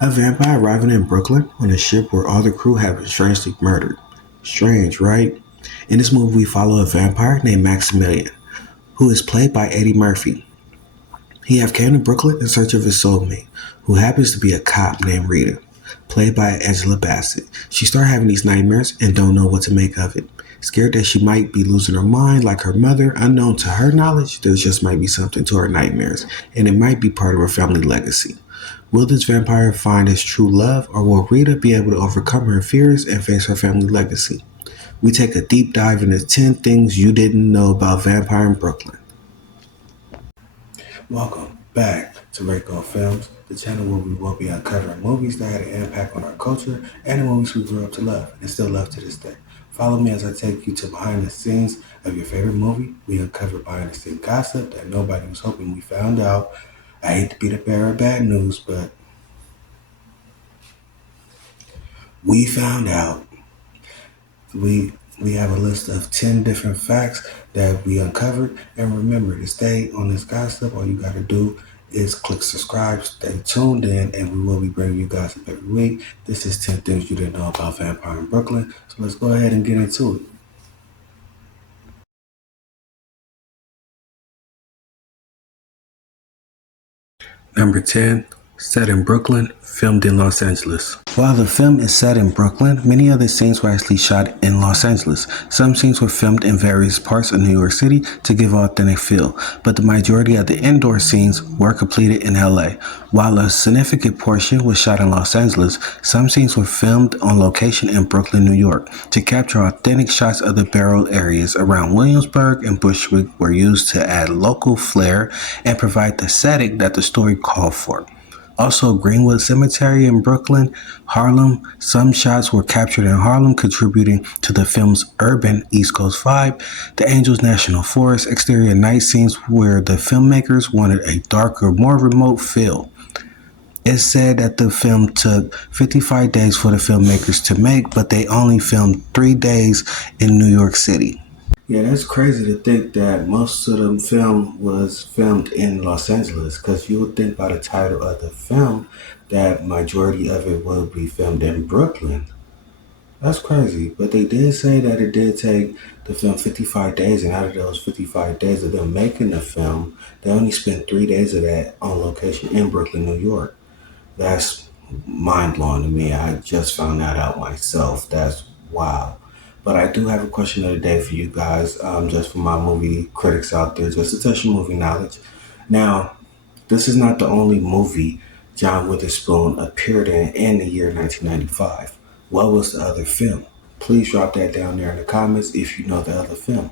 A vampire arriving in Brooklyn on a ship where all the crew have been strangely murdered. Strange, right? In this movie, we follow a vampire named Maximilian, who is played by Eddie Murphy. He have came to Brooklyn in search of his soulmate, who happens to be a cop named Rita, played by Angela Bassett. She started having these nightmares and don't know what to make of it. Scared that she might be losing her mind like her mother, unknown to her knowledge, there just might be something to her nightmares, and it might be part of her family legacy. Will this vampire find his true love, or will Rita be able to overcome her fears and face her family legacy? We take a deep dive into 10 things you didn't know about Vampire in Brooklyn. Welcome back to Rayco Films, the channel where we will be uncovering movies that had an impact on our culture and the movies we grew up to love and still love to this day. Follow me as I take you to behind the scenes of your favorite movie. We uncover behind the scenes gossip that nobody was hoping we found out. I hate to be the bearer of bad news, but we found out. We have a list of 10 different facts that we uncovered. And remember to stay on this gossip. All you got to do is click subscribe, stay tuned in, and we will be bringing you gossip every week. This is 10 things you didn't know about Vampire in Brooklyn. So let's go ahead and get into it. Number 10, set in Brooklyn, filmed in Los Angeles. While the film is set in Brooklyn, many of the scenes were actually shot in Los Angeles. Some scenes were filmed in various parts of New York City to give an authentic feel, but the majority of the indoor scenes were completed in LA. While a significant portion was shot in Los Angeles, some scenes were filmed on location in Brooklyn, New York. To capture authentic shots of the borough areas around Williamsburg and Bushwick were used to add local flair and provide the setting that the story called for. Also, Greenwood Cemetery in Brooklyn, Harlem. Some shots were captured in Harlem, contributing to the film's urban East Coast vibe. The Angels National Forest, exterior night scenes where the filmmakers wanted a darker, more remote feel. It's said that the film took 55 days for the filmmakers to make, but they only filmed 3 days in New York City. Yeah, that's crazy to think that most of the film was filmed in Los Angeles, because you would think by the title of the film that majority of it will be filmed in Brooklyn. That's crazy, but they did say that it did take the film 55 days, and out of those 55 days of them making the film, they only spent 3 days of that on location in Brooklyn, New York. That's mind blowing to me. I just found that out myself. That's wow. But I do have a question of the day for you guys, just for my movie critics out there, just to test your movie knowledge. Now, this is not the only movie John Witherspoon appeared in the year 1995. What was the other film? Please drop that down there in the comments if you know the other film.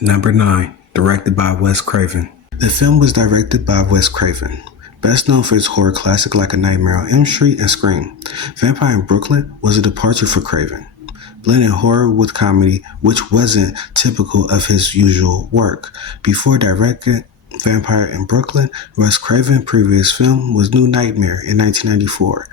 Number 9, directed by Wes Craven. The film was directed by Wes Craven, best known for his horror classic like A Nightmare on Elm Street and Scream. Vampire in Brooklyn was a departure for Craven, blending horror with comedy, which wasn't typical of his usual work. Before directing Vampire in Brooklyn, Wes Craven's previous film was New Nightmare in 1994.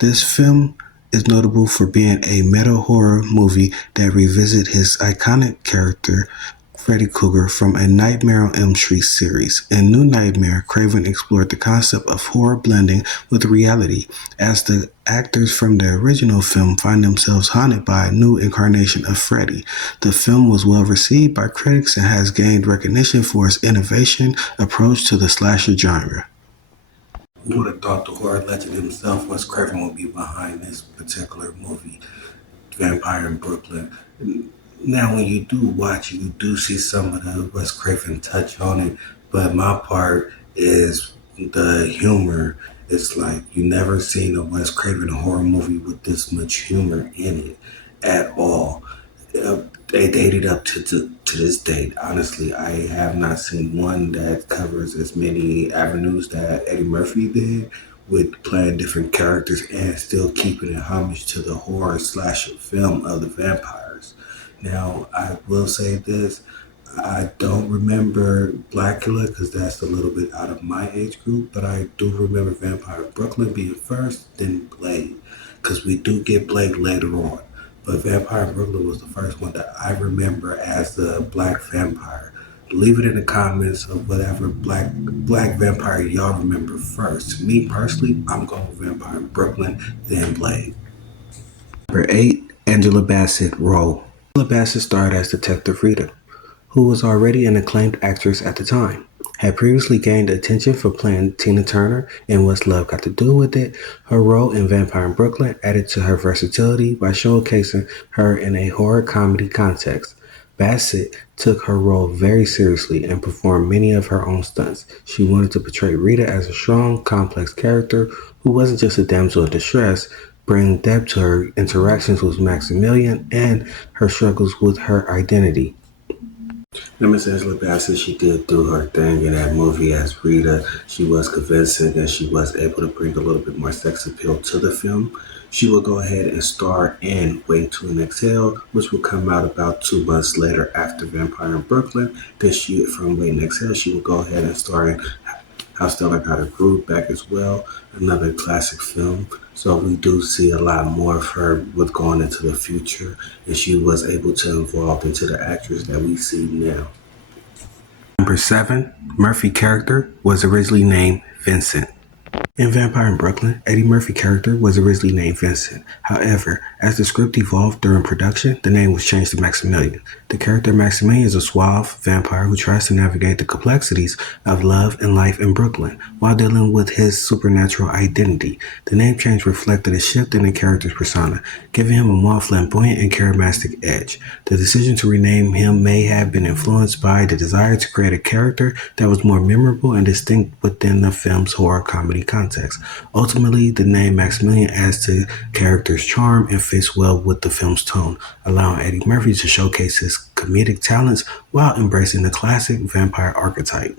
This film is notable for being a meta horror movie that revisits his iconic character Freddy Krueger from A Nightmare on Elm Street series. In New Nightmare, Craven explored the concept of horror blending with reality, as the actors from the original film find themselves haunted by a new incarnation of Freddy. The film was well received by critics and has gained recognition for its innovation approach to the slasher genre. Who would have thought the horror legend himself, Wes Craven, would be behind this particular movie, Vampire in Brooklyn? Now, when you do watch it, you do see some of the Wes Craven touch on it, but my part is the humor. It's like you never seen a Wes Craven horror movie with this much humor in it at all. They dated up to this date. Honestly, I have not seen one that covers as many avenues that Eddie Murphy did, with playing different characters and still keeping a homage to the horror slasher film of the vampires. Now, I will say this. I don't remember Blackula because that's a little bit out of my age group, but I do remember Vampire Brooklyn being first, then Blade, because we do get Blade later on. But Vampire Brooklyn was the first one that I remember as the black vampire. Leave it in the comments of whatever black vampire y'all remember first. Me personally, I'm going with Vampire in Brooklyn, then Blade. Number 8, Angela Bassett role. Angela Bassett starred as Detective Rita, who was already an acclaimed actress at the time. Had previously gained attention for playing Tina Turner in What's Love Got to Do With It. Her role in Vampire in Brooklyn added to her versatility by showcasing her in a horror comedy context. Bassett took her role very seriously and performed many of her own stunts. She wanted to portray Rita as a strong, complex character who wasn't just a damsel in distress, bringing depth to her interactions with Maximilian and her struggles with her identity. Miss Angela Bassett, she did do her thing in that movie as Rita. She was convincing and she was able to bring a little bit more sex appeal to the film. She will go ahead and star in Wait to Exhale, which will come out about 2 months later after Vampire in Brooklyn. Then from Wait to Exhale, she will go ahead and star in How Stella Got Her Groove back as well, another classic film. So we do see a lot more of her with going into the future, and she was able to evolve into the actress that we see now. Number 7, Murphy character was originally named Vincent. In Vampire in Brooklyn, Eddie Murphy character was originally named Vincent. However, as the script evolved during production, the name was changed to Maximilian. The character Maximilian is a suave vampire who tries to navigate the complexities of love and life in Brooklyn while dealing with his supernatural identity. The name change reflected a shift in the character's persona, giving him a more flamboyant and charismatic edge. The decision to rename him may have been influenced by the desire to create a character that was more memorable and distinct within the film's horror comedy context. Ultimately, the name Maximilian adds to the character's charm and fits well with the film's tone, allowing Eddie Murphy to showcase his comedic talents while embracing the classic vampire archetype.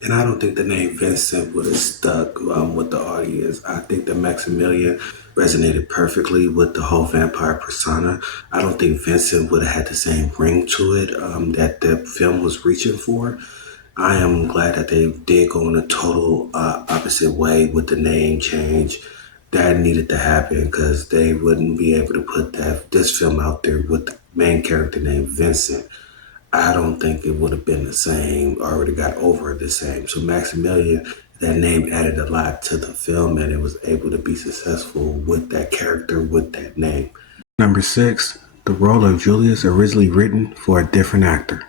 And I don't think the name Vincent would have stuck with the audience. I think that Maximilian resonated perfectly with the whole vampire persona. I don't think Vincent would have had the same ring to it that the film was reaching for. I am glad that they did go in a total opposite way with the name change. That needed to happen because they wouldn't be able to put this film out there with the main character named Vincent. I don't think it would have been the same, already got over the same. So Maximilian, that name added a lot to the film and it was able to be successful with that character, with that name. Number 6, the role of Julius originally written for a different actor.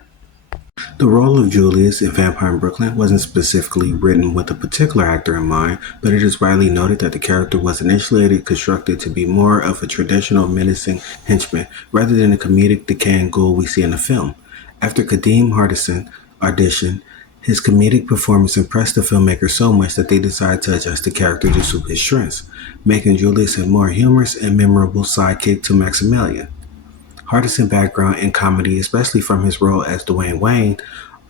The role of Julius in Vampire in Brooklyn wasn't specifically written with a particular actor in mind, but it is widely noted that the character was initially constructed to be more of a traditional menacing henchman rather than the comedic decaying ghoul we see in the film. After Kadeem Hardison auditioned, his comedic performance impressed the filmmaker so much that they decided to adjust the character to suit his strengths, making Julius a more humorous and memorable sidekick to Maximilian. Hardison's background in comedy, especially from his role as Dwayne Wayne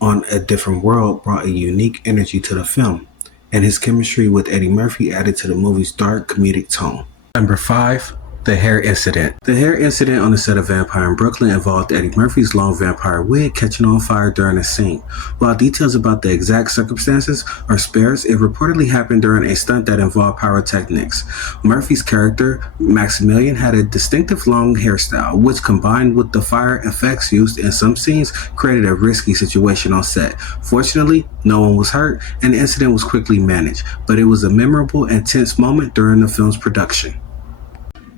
on A Different World, brought a unique energy to the film, and his chemistry with Eddie Murphy added to the movie's dark comedic tone. Number 5, the hair incident. The hair incident on the set of Vampire in Brooklyn involved Eddie Murphy's long vampire wig catching on fire during a scene. While details about the exact circumstances are sparse, it reportedly happened during a stunt that involved pyrotechnics. Murphy's character, Maximilian, had a distinctive long hairstyle, which combined with the fire effects used in some scenes created a risky situation on set. Fortunately, no one was hurt and the incident was quickly managed, but it was a memorable and tense moment during the film's production.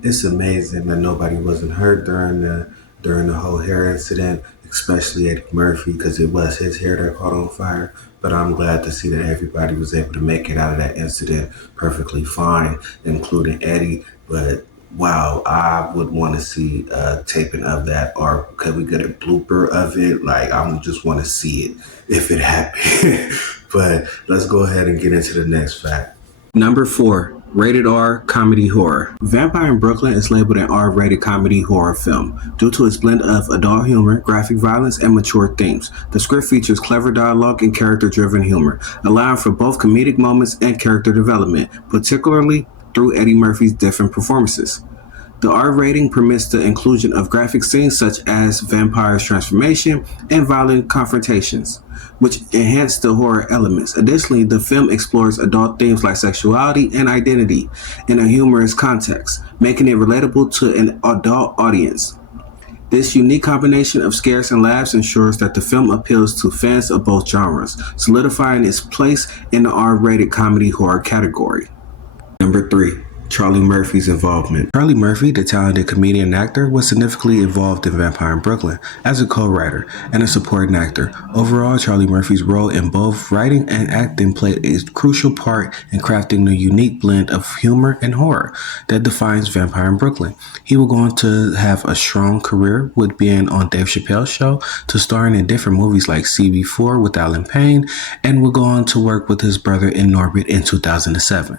It's amazing that nobody wasn't hurt during the whole hair incident, especially Eddie Murphy, because it was his hair that caught on fire. But I'm glad to see that everybody was able to make it out of that incident perfectly fine, including Eddie. But wow, I would want to see a taping of that, or could we get a blooper of it? Like, I just want to see it if it happened. But let's go ahead and get into the next fact. Number 4. Rated R comedy horror. Vampire in Brooklyn is labeled an R-rated comedy horror film due to its blend of adult humor, graphic violence, and mature themes. The script features clever dialogue and character-driven humor, allowing for both comedic moments and character development, particularly through Eddie Murphy's different performances. The R rating permits the inclusion of graphic scenes such as vampire's transformation and violent confrontations, which enhance the horror elements. Additionally, the film explores adult themes like sexuality and identity in a humorous context, making it relatable to an adult audience. This unique combination of scares and laughs ensures that the film appeals to fans of both genres, solidifying its place in the R-rated comedy horror category. Number 3. Charlie Murphy's involvement. Charlie Murphy, the talented comedian and actor, was significantly involved in Vampire in Brooklyn as a co-writer and a supporting actor. Overall, Charlie Murphy's role in both writing and acting played a crucial part in crafting the unique blend of humor and horror that defines Vampire in Brooklyn. He would go on to have a strong career, with being on Dave Chappelle's show, to starring in different movies like CB4 with Alan Payne, and would go on to work with his brother in Norbit in 2007.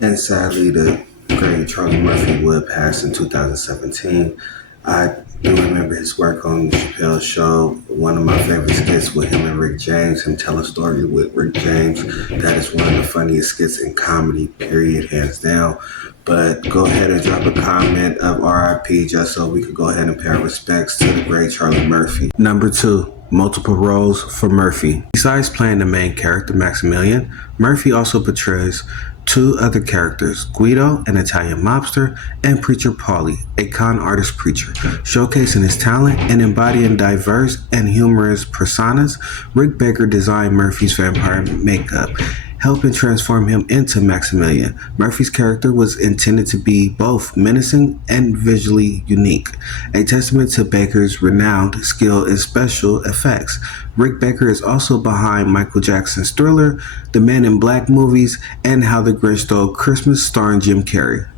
And sadly, the great Charlie Murphy would pass in 2017. I do remember his work on the Chappelle Show. One of my favorite skits with him and Rick James, him tell a story with Rick James. That is one of the funniest skits in comedy, period, hands down. But go ahead and drop a comment of RIP just so we could go ahead and pay our respects to the great Charlie Murphy. Number 2. Multiple roles for Murphy. Besides playing the main character, Maximilian, Murphy also portrays 2 other characters, Guido, an Italian mobster, and Preacher Paulie, a con artist preacher. Showcasing his talent and embodying diverse and humorous personas, Rick Baker designed Murphy's vampire makeup, helping transform him into Maximilian. Murphy's character was intended to be both menacing and visually unique, a testament to Baker's renowned skill in special effects. Rick Baker is also behind Michael Jackson's Thriller, the Men in Black movies, and How the Grinch Stole Christmas starring Jim Carrey.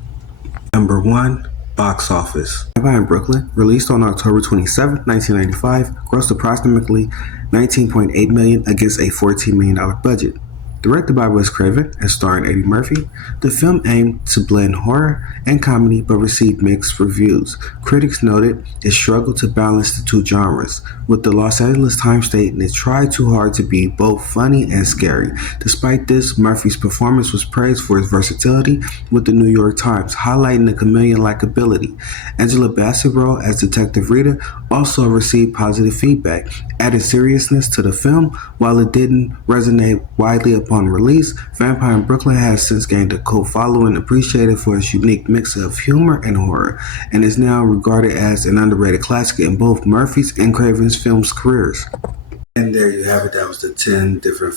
Number 1. Box office. Vampire in Brooklyn, released on October 27, 1995, grossed approximately $19.8 million against a $14 million budget. Directed by Wes Craven and starring Eddie Murphy, the film aimed to blend horror and comedy but received mixed reviews. Critics noted it struggled to balance the 2 genres, with the Los Angeles Times stating it tried too hard to be both funny and scary. Despite this, Murphy's performance was praised for his versatility, with the New York Times highlighting the chameleon-like ability. Angela Bassett's role as Detective Rita also received positive feedback, added seriousness to the film. While it didn't resonate widely upon release, Vampire in Brooklyn has since gained a cult following appreciated for its unique mix of humor and horror, and is now regarded as an underrated classic in both Murphy's and Craven's films' careers. And there you have it. That was the 10 different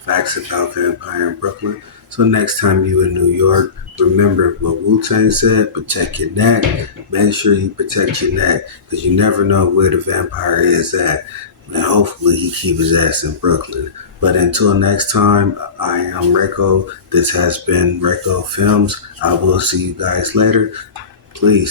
facts about Vampire in Brooklyn. So next time you in New York, remember what Wu-Tang said, protect your neck. Make sure you protect your neck, because you never know where the vampire is at. And hopefully he keep his ass in Brooklyn. But until next time, I am Reiko. This has been Reiko Films. I will see you guys later. Please